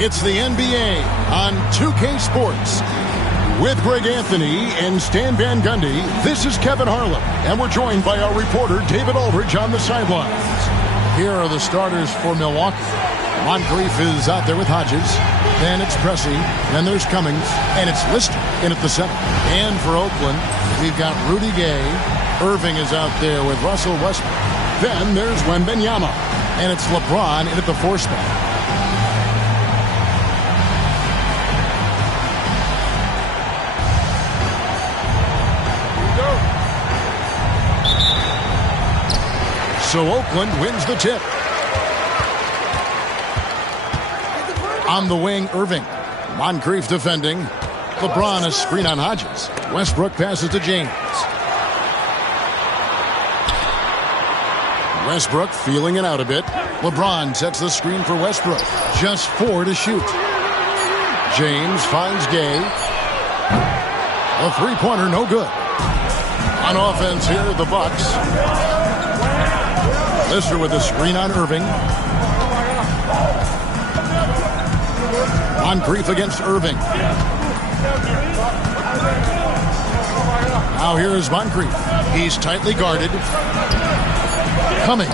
It's the NBA on 2K Sports. With Greg Anthony and Stan Van Gundy, this is Kevin Harlan, and we're joined by our reporter David Aldridge on the sidelines. Here are the starters for Milwaukee. Moncrief is out there with Hodges. Then it's Pressey. Then there's Cummings. And it's Lister in at the center. And for Oakland, we've got Rudy Gay. Irving is out there with Russell Westbrook. Then there's Wembanyama. And it's LeBron in at the 4 spot. So Oakland wins the tip. On the wing, Irving. Moncrief defending. LeBron a screen on Hodges. Westbrook passes to James. Westbrook feeling it out a bit. LeBron sets the screen for Westbrook. Just 4 to shoot. James finds Gay. A three-pointer, no good. On offense here, the Bucks. Lister with a screen on Irving. Moncrief against Irving. Now here is Moncrief. He's tightly guarded. Cummings.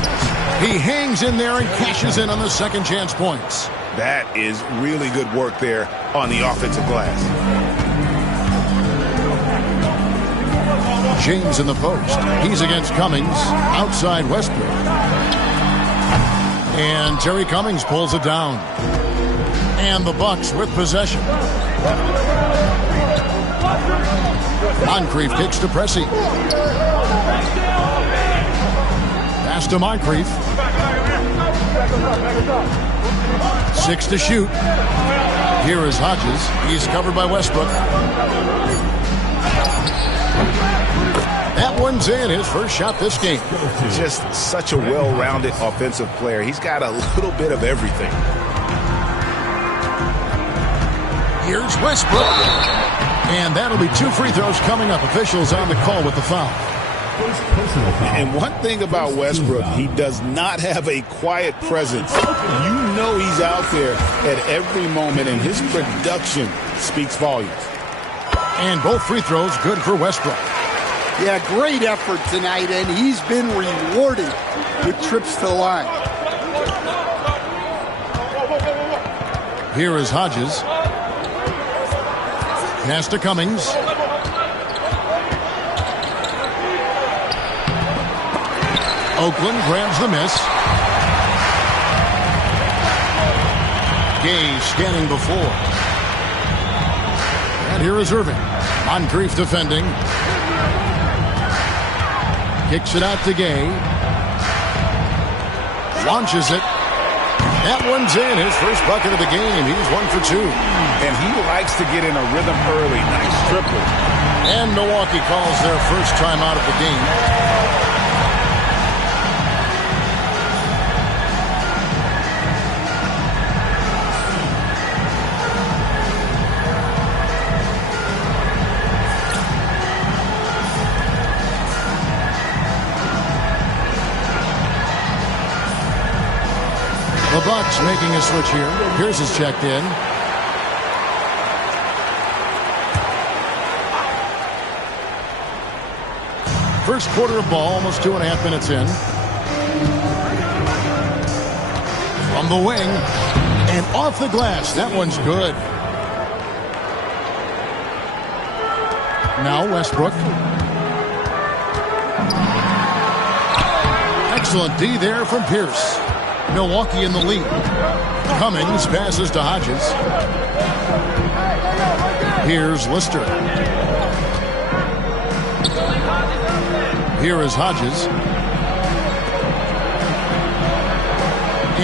He hangs in there and cashes in on the second chance points. That is really good work there on the offensive glass. James in the post. He's against Cummings. Outside Westbrook. And Terry Cummings pulls it down. And the Bucks with possession. Moncrief kicks to Pressey. Pass to Moncrief. 6 to shoot. Here is Hodges. He's covered by Westbrook. That one's in, his first shot this game. Just such a well-rounded offensive player. He's got a little bit of everything. Here's Westbrook. And that'll be 2 free throws coming up. Officials on the call with the foul. And one thing about Westbrook, he does not have a quiet presence. You know he's out there at every moment, and his production speaks volumes. And both free throws good for Westbrook. Yeah, great effort tonight, and he's been rewarded with trips to the line. Here is Hodges. Pass to Cummings. Oakland grabs the miss. Gay scanning before. And here is Irving. Moncrief defending. Kicks it out to Gay. Launches it. That one's in, his first bucket of the game. He's 1 for 2. And he likes to get in a rhythm early. Nice triple. And Milwaukee calls their first time out of the game. The Bucks making a switch here. Pierce is checked in. First quarter of ball, almost 2.5 minutes in. From the wing and off the glass. That one's good. Now Westbrook. Excellent D there from Pierce. Milwaukee in the lead. Cummings passes to Hodges. Here's Lister. Here is Hodges.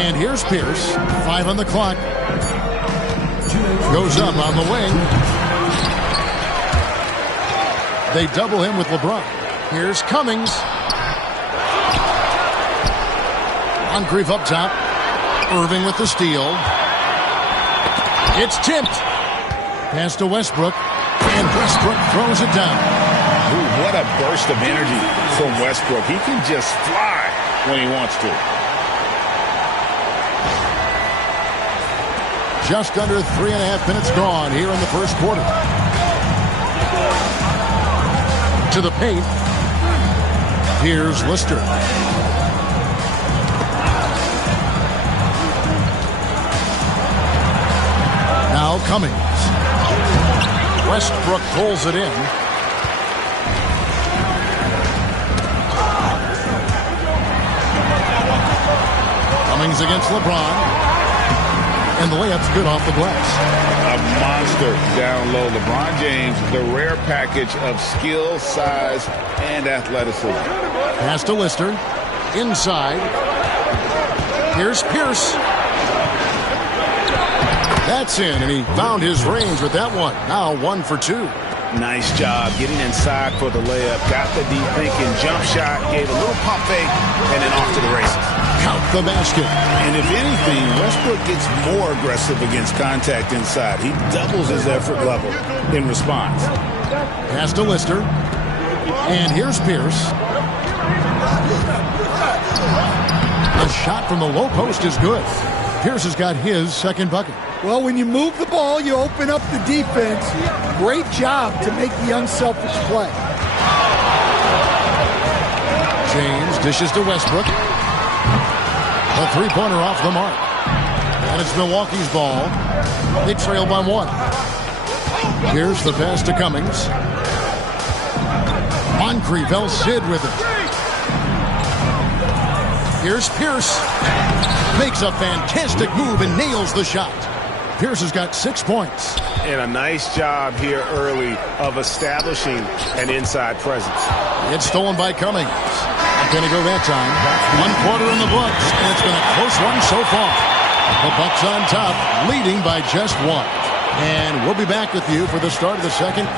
And here's Pierce. 5 on the clock. Goes up on the wing. They double him with LeBron. Here's Cummings. Moncrief up top. Irving with the steal. It's tipped. Pass to Westbrook. And Westbrook throws it down. Ooh, what a burst of energy from Westbrook. He can just fly when he wants to. Just under 3.5 minutes gone here in the first quarter. To the paint. Here's Lister. Now Cummings. Westbrook pulls it in. Cummings against LeBron. And the layup's good off the glass. A monster down low. LeBron James, the rare package of skill, size, and athleticism. Pass to Lister. Inside. Here's Pierce. That's in, and he found his range with that one. Now 1 for 2. Nice job getting inside for the layup. Got the deep thinking jump shot, gave a little pump fake, and then off to the races. Count the basket. And if anything, Westbrook gets more aggressive against contact inside. He doubles his effort level in response. Pass to Lister. And here's Pierce. The shot from the low post is good. Pierce has got his second bucket. Well, when you move the ball, you open up the defense. Great job to make the unselfish play. James dishes to Westbrook. A three-pointer off the mark. And it's Milwaukee's ball. They trail by 1. Here's the pass to Cummings. Moncrief El-Cid with it. Here's Pierce. Makes a fantastic move and nails the shot. Pierce has got 6 points. And a nice job here early of establishing an inside presence. It's stolen by Cummings. Not going to go that time. 1 quarter in the books, and it's been a close one so far. The Bucks on top, leading by just 1. And we'll be back with you for the start of the second.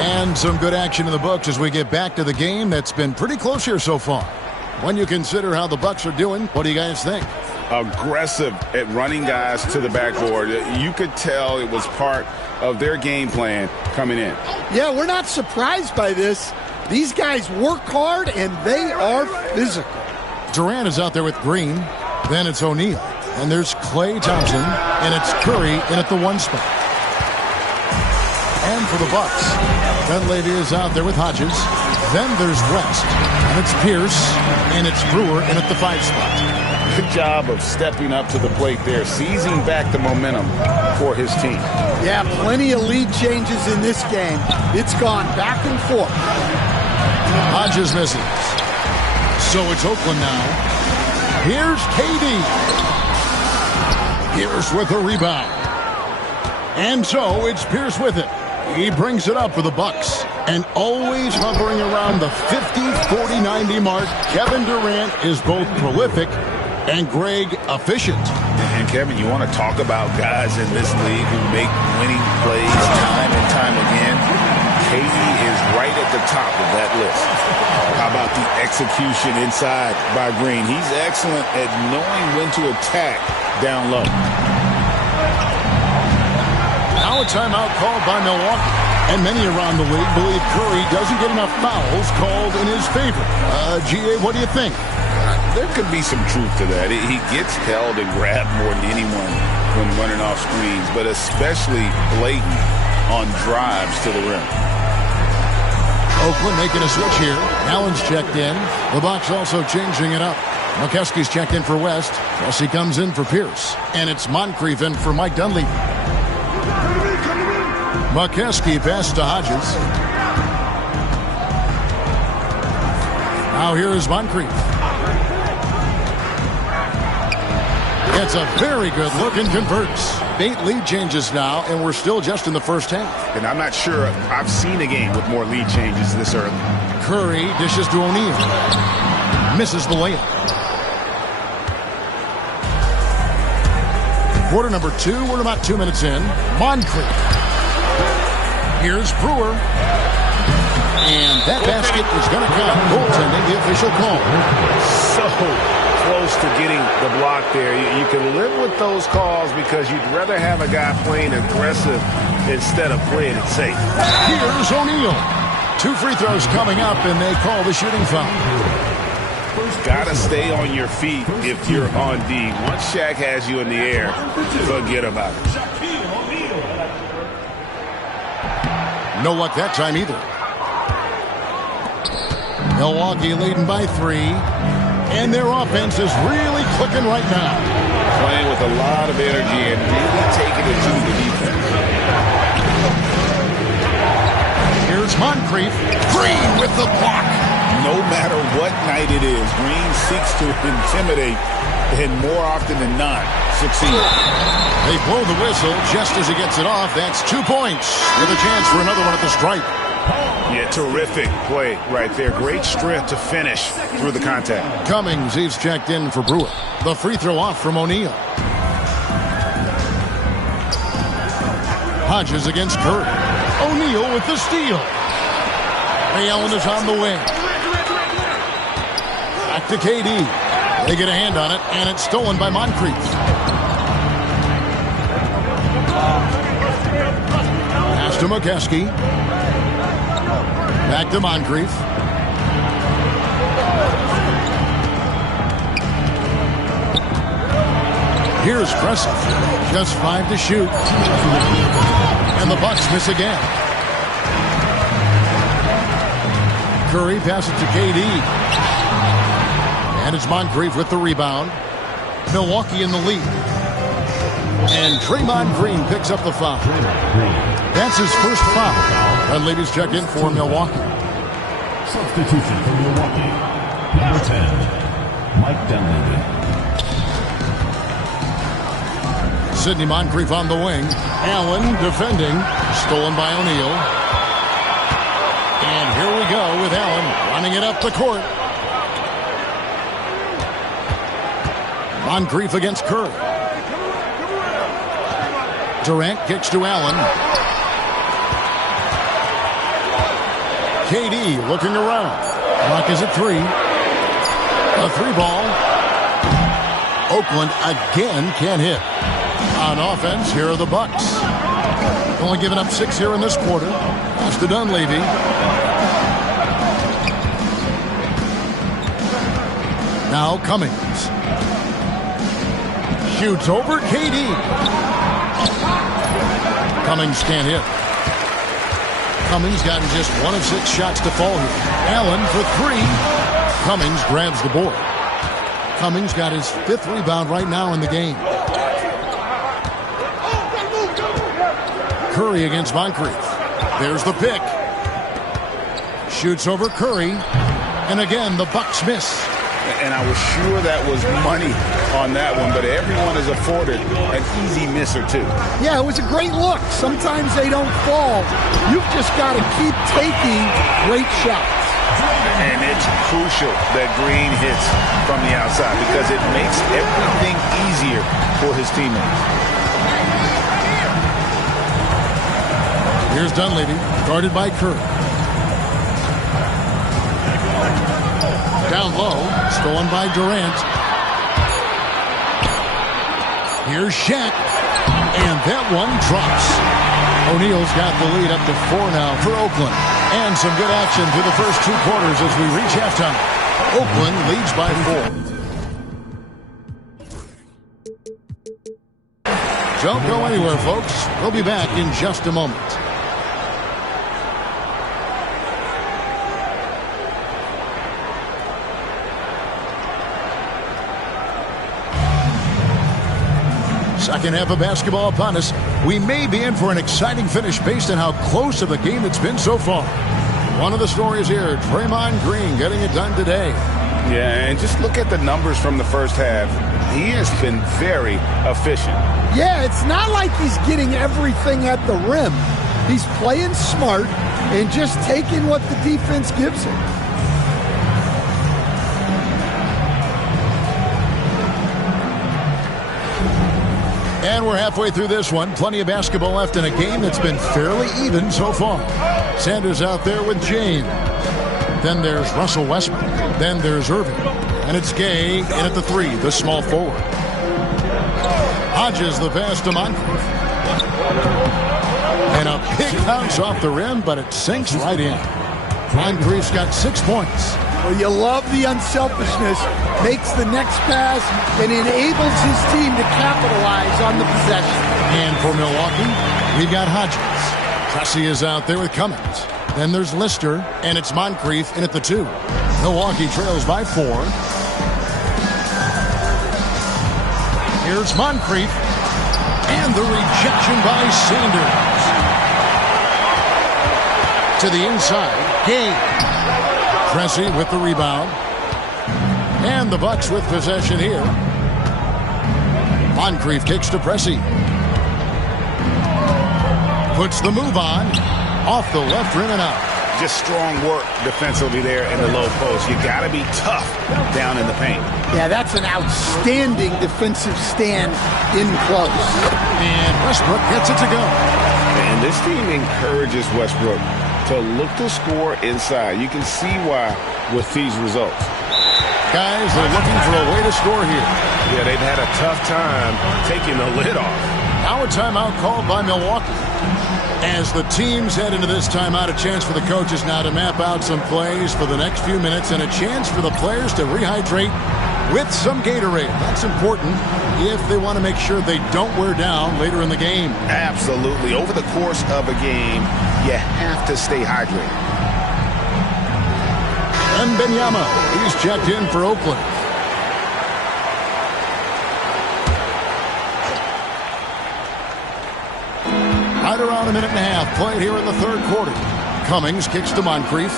And some good action in the books as we get back to the game that's been pretty close here so far. When you consider how the Bucks are doing, what do you guys think? Aggressive at running guys to the backboard. You could tell it was part of their game plan coming in. Yeah, we're not surprised by this. These guys work hard, and they are physical. Durant is out there with Green. Then it's O'Neal. And there's Klay Thompson. And it's Curry in at the 1 spot. And for the Bucks, Dunleavy is out there with Hodges. Then there's West. And it's Pierce. And it's Brewer in at the 5 spot. Good job of stepping up to the plate there, seizing back the momentum for his team. Yeah, plenty of lead changes in this game. It's gone back and forth. Hodges misses. So it's Oakland now. Here's KD. Pierce with a rebound. And so it's Pierce with it. He brings it up for the Bucks. And always hovering around the 50, 40, 90 mark, Kevin Durant is both prolific and Greg efficient. And Kevin, you want to talk about guys in this league who make winning plays time and time again? KD is right at the top of that list. How about the execution inside by Green? He's excellent at knowing when to attack down low. Now a timeout called by Milwaukee. And many around the league believe Curry doesn't get enough fouls called in his favor. GA, what do you think? There could be some truth to that. He gets held and grabbed more than anyone when running off screens, but especially blatant on drives to the rim. Oakland making a switch here. Allen's checked in. The Bucks also changing it up. McKeskey's checked in for West. Plus he comes in for Pierce. And it's Moncrief in for Mike Dunleavy. McKeskey pass to Hodges. Now here is Moncrief. It's a very good look and converts. 8 lead changes now, and we're still just in the first half. And I'm not sure I've seen a game with more lead changes this early. Curry dishes to O'Neal. Misses the layup. Quarter number 2, we're about 2 minutes in. Moncrief. Here's Brewer. And that basket is going to count. Goaltending, the official call. So close to getting the block there. You can live with those calls because you'd rather have a guy playing aggressive instead of playing it safe. Here's O'Neal. 2 free throws coming up, and they call the shooting foul. Got to stay on your feet if you're on D. Once Shaq has you in the air, forget about it. No luck that time either. Milwaukee leading by 3. And their offense is really clicking right now. Playing with a lot of energy and really taking it to the defense. Here's Moncrief. Green with the block. No matter what night it is, Green seeks to intimidate and more often than not succeed. They blow the whistle just as he gets it off. That's 2 points with a chance for another one at the stripe. Yeah, terrific play right there. Great strength to finish through the contact. Cummings, he's checked in for Brewer. The free throw off from O'Neal. Hodges against Curry. O'Neal with the steal. Ray Allen is on the wing. Back to KD. They get a hand on it, and it's stolen by Moncrief. Pass to McKeskey. Back to Moncrief. Here's Crescent. Just 5 to shoot. And the Bucks miss again. Curry passes to KD. And it's Moncrief with the rebound. Milwaukee in the lead. And Draymond Green picks up the foul. That's his first foul. And ladies check in for Milwaukee. Substitution for Milwaukee. Number 10, Mike Dunleavy. Sidney Moncrief on the wing. Allen defending. Stolen by O'Neal. And here we go with Allen running it up the court. Moncrief against Curry. Durant kicks to Allen. KD looking around. Clock is at 3. A 3-ball. Oakland again can't hit. On offense, here are the Bucks. Only giving up 6 here in this quarter. Pass to Dunleavy. Now Cummings. Shoots over KD. Cummings can't hit. Cummings gotten just 1 of 6 shots to fall here. Allen for 3. Cummings grabs the board. Cummings got his 5th rebound right now in the game. Curry against Moncrief. There's the pick. Shoots over Curry. And again, the Bucks miss. And I was sure that was money on that one, but everyone is afforded an easy miss or two. Yeah, it was a great look. Sometimes they don't fall. You've just got to keep taking great shots. And it's crucial that Green hits from the outside because it makes everything easier for his teammates. Here's Dunleavy, guarded by Curry. Down low, stolen by Durant. Here's Shaq, and that one drops. O'Neal's got the lead up to 4 now for Oakland. And some good action through the first 2 quarters as we reach halftime. Oakland leads by 4. Don't go anywhere, folks. We'll be back in just a moment. Second half of basketball upon us. We may be in for an exciting finish based on how close of a game it's been so far. One of the stories here, Draymond Green getting it done today. Yeah, and just look at the numbers from the first half. He has been very efficient. Yeah, it's not like he's getting everything at the rim. He's playing smart and just taking what the defense gives him. And we're halfway through this one. Plenty of basketball left in a game that's been fairly even so far. Sanders out there with James. Then there's Russell Westbrook. Then there's Irving. And it's Gay in at the 3, the small forward. Hodges the pass to Moncrief. And a big bounce off the rim, but it sinks right in. Moncrief's got 6 points. Well, you love the unselfishness, makes the next pass, and enables his team to capitalize on the possession. And for Milwaukee, we've got Hodges. Pressey is out there with Cummings. Then there's Lister, and it's Moncrief in at the 2. Milwaukee trails by 4. Here's Moncrief. And the rejection by Sanders. To the inside, Gay. Pressey with the rebound. And the Bucks with possession here. Moncrief kicks to Pressey. Puts the move on. Off the left rim and out. Just strong work defensively there in the low post. You got to be tough down in the paint. Yeah, that's an outstanding defensive stand in close. And Westbrook gets it to go. And this team encourages Westbrook to look to score inside. You can see why with these results. Guys, they're looking for a way to score here. Yeah, they've had a tough time taking the lid off. Now a timeout called by Milwaukee. As the teams head into this timeout, a chance for the coaches now to map out some plays for the next few minutes and a chance for the players to rehydrate with some Gatorade. That's important if they want to make sure they don't wear down later in the game. Absolutely. Over the course of a game, you have to stay hydrated. Wembanyama, he's checked in for Oakland. Right around a minute and a half played here in the third quarter. Cummings kicks to Moncrief.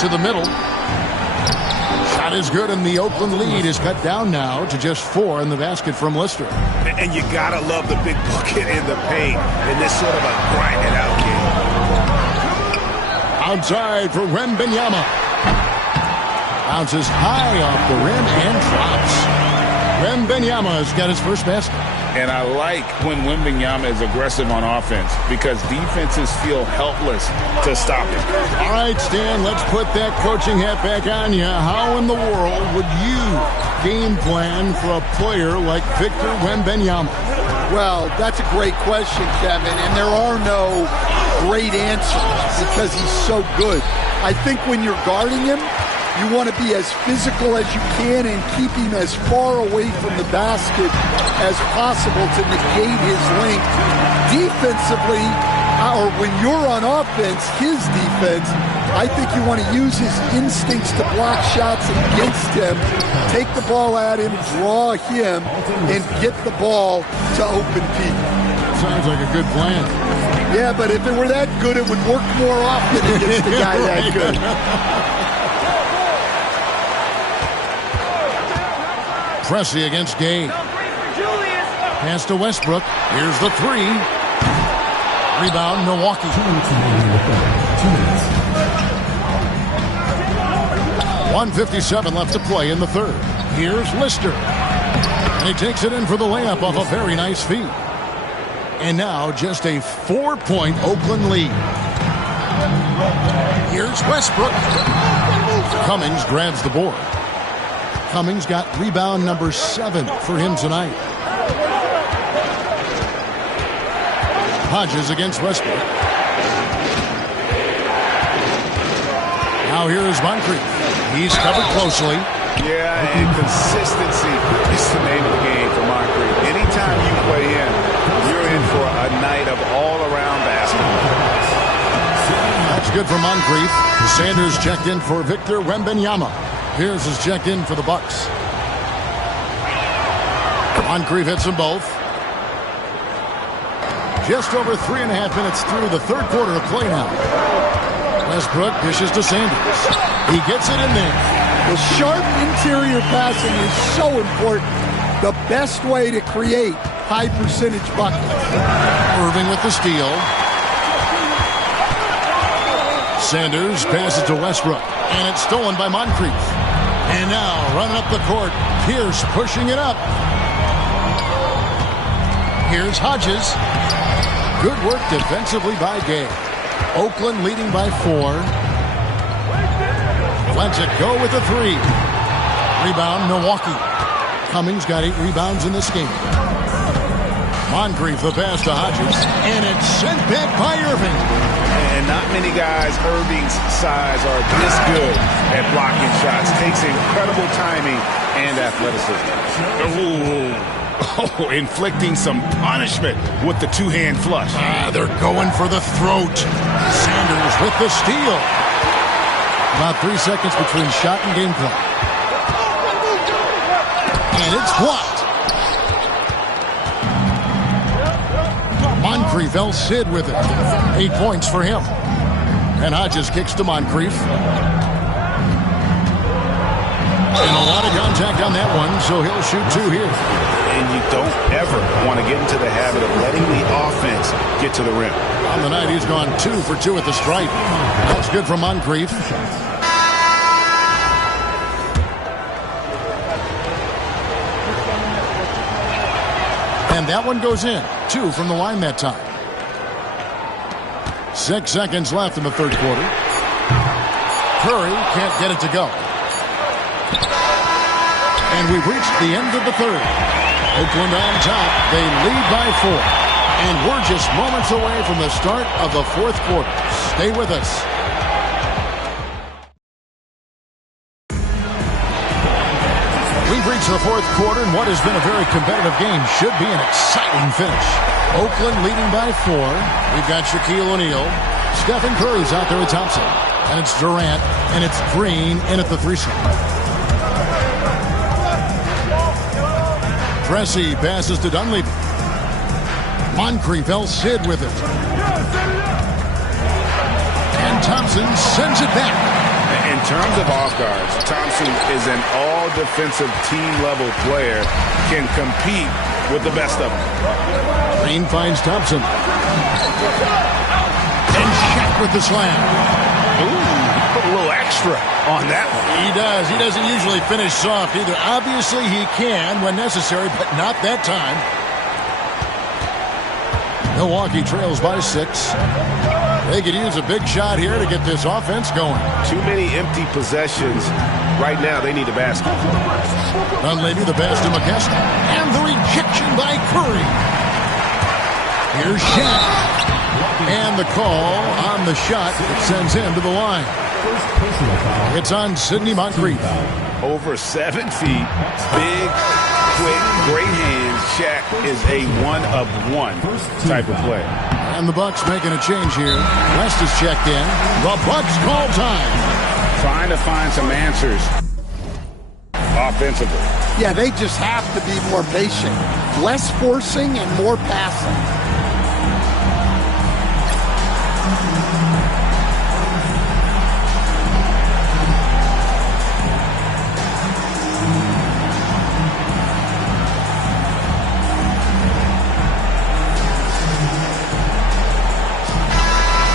To the middle. Shot is good, and the Oakland lead is cut down now to just 4 in the basket from Lister. And you got to love the big bucket in the paint in this sort of a grinded-out game. Outside for Wembanyama. Bounces high off the rim and drops. Wembanyama's got his first basket. And I like when Wembanyama is aggressive on offense because defenses feel helpless to stop him. All right, Stan, let's put that coaching hat back on you. How in the world would you game plan for a player like Victor Wembanyama? Well, that's a great question, Kevin, and there are no great answers because he's so good. I think when you're guarding him, you want to be as physical as you can and keep him as far away from the basket as possible to negate his length. Defensively, or when you're on offense, his defense, I think you want to use his instincts to block shots against him, take the ball at him, draw him, and get the ball to open people. Sounds like a good plan. Yeah, but if it were that good, it would work more often against a guy that good. Pressey against Gay. Pass to Westbrook. Here's the 3. Rebound, Milwaukee. 1:57 left to play in the third. Here's Lister. And he takes it in for the layup off a very nice feed. And now just a 4-point Oakland lead. Here's Westbrook. Cummings grabs the board. Cummings got rebound number 7 for him tonight. Hodges against Westbrook. Now here is Moncrief. He's covered closely. Yeah, and consistency is the name of the game for Moncrief. Anytime you play him, you're in for a night of all-around basketball. That's good for Moncrief. Sanders checked in for Victor Wembanyama. Pierce is checked in for the Bucks. Moncrief hits them both. Just over 3.5 minutes through the third quarter of play now. Westbrook dishes to Sanders. He gets it in there. The sharp interior passing is so important. The best way to create high percentage buckets. Irving with the steal. Sanders passes to Westbrook. And it's stolen by Moncrief. And now running up the court. Pierce pushing it up. Here's Hodges. Good work defensively by Gay. Oakland leading by 4. Lets it go with a 3. Rebound, Milwaukee. Cummings got 8 rebounds in this game. Moncrief the pass to Hodges, and it's sent back by Irving. And not many guys Irving's size are this good at blocking shots. Takes incredible timing and athleticism. Oh, inflicting some punishment with the two-hand flush. They're going for the throat. Sanders with the steal. About 3 seconds between shot and game clock. And it's blocked. Moncrief El Cid with it. 8 points for him. And Hodges kicks to Moncrief. And a lot of contact on that one, so he'll shoot 2 here. And you don't ever want to get into the habit of letting the offense get to the rim. On the night, he's gone 2 for 2 at the stripe. That's good for Moncrief. And that one goes in. 2 from the line that time. 6 seconds left in the third quarter. Curry can't get it to go. And we've reached the end of the third. Oakland on top. They lead by 4. And we're just moments away from the start of the fourth quarter. Stay with us. We've reached the fourth quarter, and what has been a very competitive game should be an exciting finish. Oakland leading by 4. We've got Shaquille O'Neal. Stephen Curry's out there with Thompson. And it's Durant, and it's Green in at the 3-slot. Pressey passes to Dunleavy. Moncrief El Cid with it. And Thompson sends it back. In terms of off guards, Thompson is an all-defensive team-level player, can compete with the best of them. Green finds Thompson. And Shaq with the slam. Ooh, put a little extra on that one. He does. He doesn't usually finish soft either. Obviously, he can when necessary, but not that time. Milwaukee trails by 6. They could use a big shot here to get this offense going. Too many empty possessions. Right now, they need a basket. Dunleavy the pass to McKesson. And the rejection by Curry. Here's Shaq. And the call on the shot that sends him to the line. It's on Sidney Moncrief. Over 7 feet, big, quick, great hands. Shaq is a one-of-one type of player. And the Bucks making a change here. West is checked in. The Bucks call time. Trying to find some answers offensively. Yeah, they just have to be more patient. Less forcing and more passing.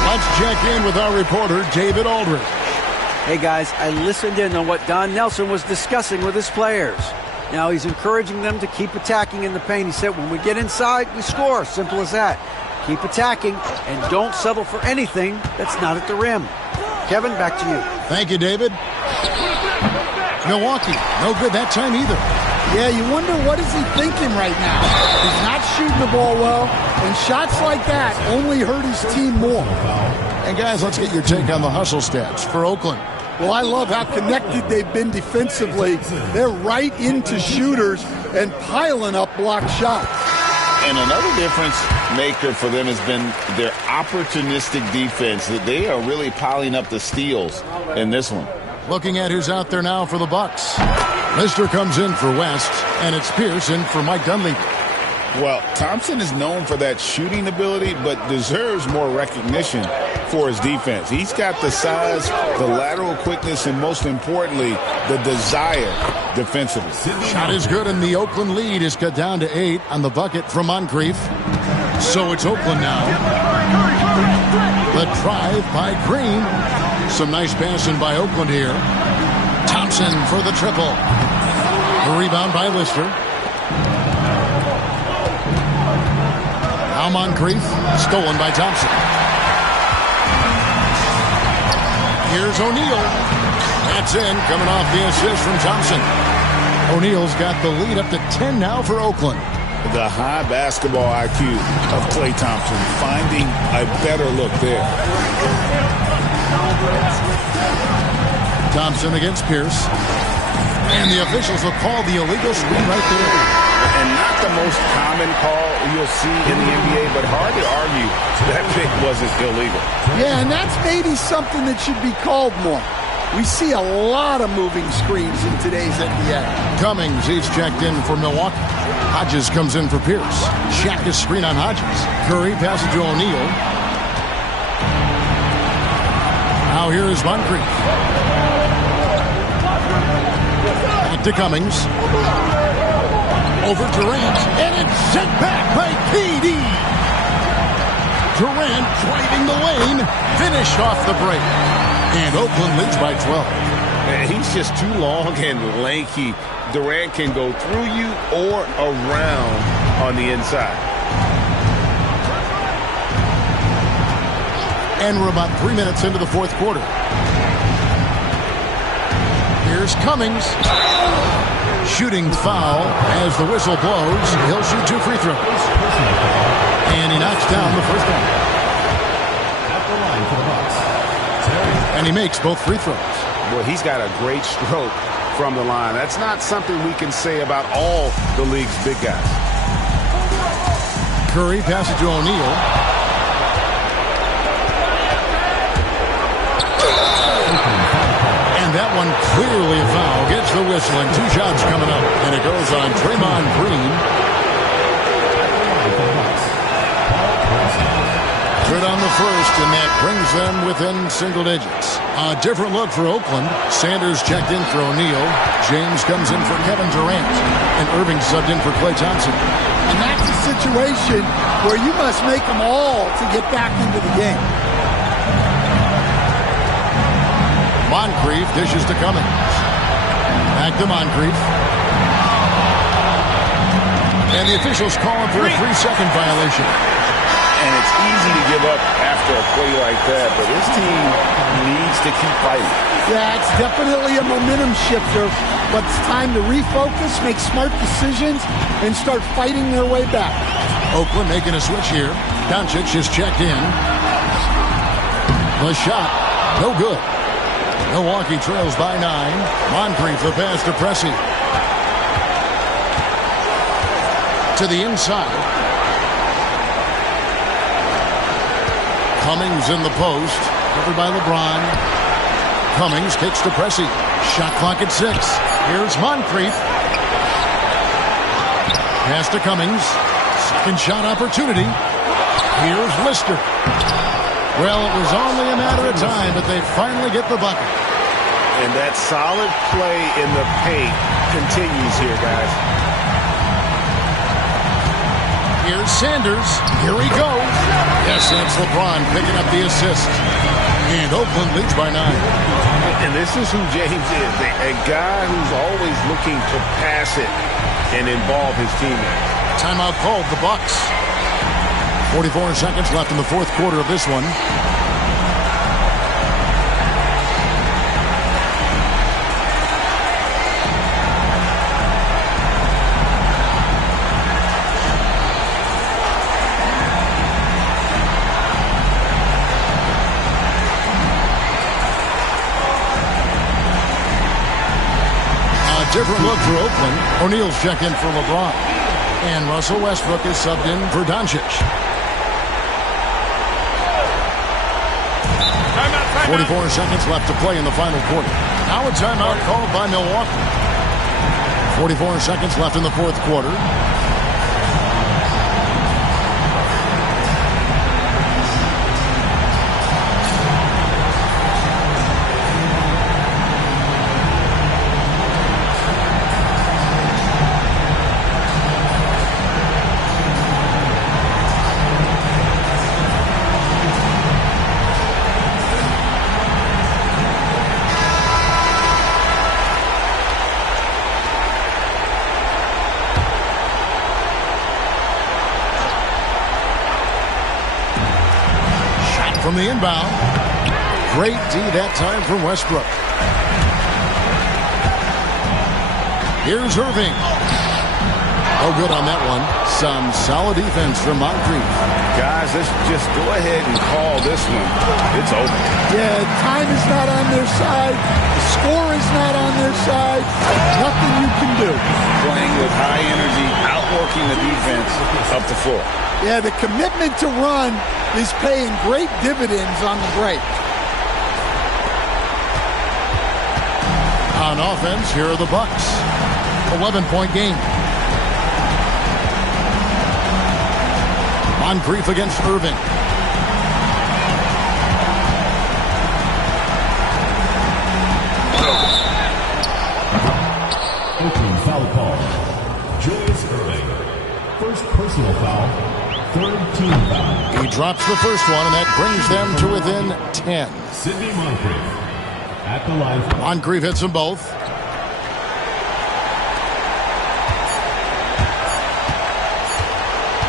Let's check in with our reporter, David Aldridge. Hey, guys, I listened in on what Don Nelson was discussing with his players. Now, he's encouraging them to keep attacking in the paint. He said, when we get inside, we score. Simple as that. Keep attacking and don't settle for anything that's not at the rim. Kevin, back to you. Thank you, David. Milwaukee, no good that time either. Yeah, you wonder what is he thinking right now. He's not shooting the ball well, and shots like that only hurt his team more. And guys, let's get your take on the hustle stats for Oakland. Well, I love how connected they've been defensively. They're right into shooters and piling up blocked shots. And another difference maker for them has been their opportunistic defense. They are really piling up the steals in this one. Looking at who's out there now for the Bucks. Lister comes in for West, and it's Pierce in for Mike Dunleavy. Well, Thompson is known for that shooting ability, but deserves more recognition for his defense. He's got the size, the lateral quickness, and most importantly, the desire defensively. Shot is good, and the Oakland lead is cut down to 8 on the bucket from Moncrief. So it's Oakland now. The drive by Green. Some nice passing by Oakland here. Thompson for the triple. The rebound by Lister. Now Moncrief, stolen by Thompson. Here's O'Neal. That's in, coming off the assist from Thompson. O'Neal's got the lead up to 10 now for Oakland. The high basketball IQ of Klay Thompson, finding a better look there. Thompson against Pierce. And the officials will call the illegal screen right there. And not the most common call you'll see in the NBA, but hard to argue that pick wasn't illegal. Yeah, and that's maybe something that should be called more. We see a lot of moving screens in today's NBA. Cummings, he's checked in for Milwaukee. Hodges comes in for Pierce. Shaq is screen on Hodges. Curry passes to O'Neal. Now here is Moncrief. Back to Cummings. Over Durant. And it's sent back by KD. Durant driving the lane. Finished off the break. And Oakland leads by 12. Man, he's just too long and lanky. Durant can go through you or around on the inside. And we're about 3 minutes into the fourth quarter. Here's Cummings. Shooting foul as the whistle blows. He'll shoot 2 free throws. And he knocks down the first one. At the line for the Bucks. And he makes both free throws. Boy, he's got a great stroke from the line. That's not something we can say about all the league's big guys. Curry passes to O'Neal. And that one clearly a foul. Gets the whistle and 2 shots coming up. And it goes on Draymond Green. Good on the first, and that brings them within single digits. A different look for Oakland. Sanders checked in for O'Neal. James comes in for Kevin Durant. And Irving subbed in for Klay Thompson. And that's a situation where you must make them all to get back into the game. Moncrief dishes to Cummings. Back to Moncrief. And the officials call him for a 3-second violation. And it's easy to give up after a play like that, but this team needs to keep fighting. Yeah, it's definitely a momentum shifter, but it's time to refocus, make smart decisions, and start fighting their way back. Oakland making a switch here. Doncic is checked in. The shot, no good. Milwaukee trails by 9. Moncrief the pass to Pressey. To the inside. Cummings in the post. Covered by LeBron. Cummings kicks to Pressey. Shot clock at 6. Here's Moncrief. Pass to Cummings. Second shot opportunity. Here's Lister. Well, it was only a matter of time, but they finally get the bucket. And that solid play in the paint continues here, guys. Here's Sanders. Here he goes. Yes, and it's LeBron picking up the assist. And Oakland leads by 9. And this is who James is, a guy who's always looking to pass it and involve his teammates. Timeout called, the Bucks. 44 seconds left in the fourth quarter of this one. Different look for Oakland. O'Neal's checked in for LeBron. And Russell Westbrook is subbed in for Doncic. 44 seconds left to play in the final quarter. Now a timeout called by Milwaukee. 44 seconds left in the fourth quarter. From the inbound. Great D that time from Westbrook. Here's Irving. Oh, good on that one. Some solid defense from Moncrief. Guys, let's just go ahead and call this one. It's over. Yeah, time is not on their side. The score is not on their side. Nothing you can do. Playing with high energy, outworking the defense up the floor. Yeah, the commitment to run is paying great dividends on the break. On offense, here are the Bucks. 11-point game. Moncrief against Irving. Oakland foul call. Julius Irving. First personal foul. Third team foul. He drops the first one, and that brings them to within 10. Sidney Moncrief. At the line. Moncrief hits them both.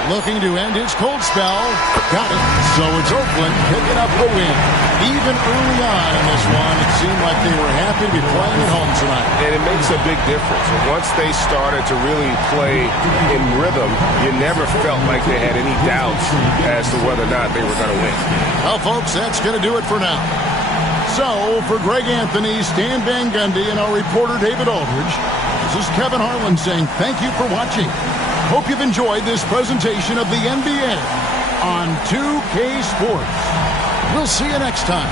Looking to end his cold spell. Got it. So it's Oakland picking up the win. Even early on in this one, it seemed like they were happy to be playing at home tonight. And it makes a big difference. Once they started to really play in rhythm, you never felt like they had any doubts as to whether or not they were going to win. Well, folks, that's going to do it for now. So, for Greg Anthony, Stan Van Gundy, and our reporter David Aldridge, this is Kevin Harlan saying thank you for watching. Hope you've enjoyed this presentation of the NBA on 2K Sports. We'll see you next time.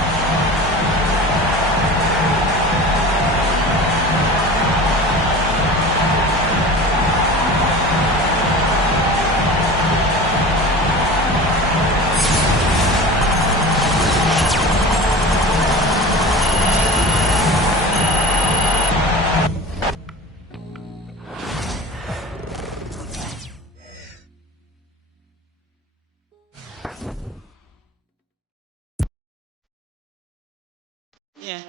Yeah.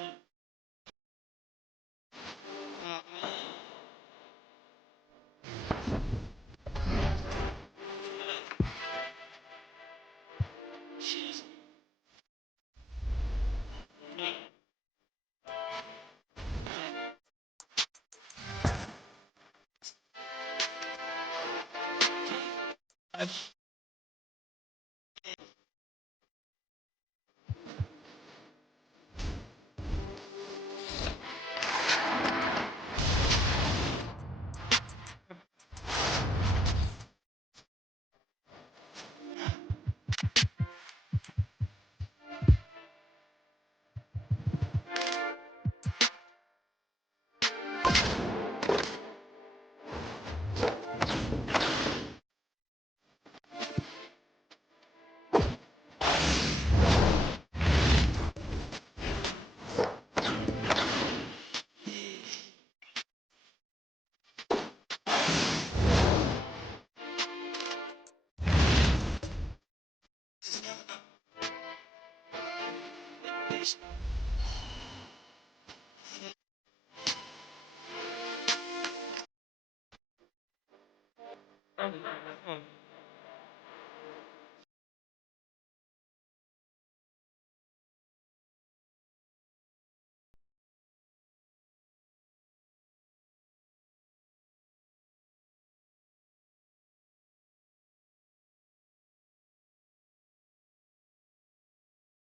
Oh.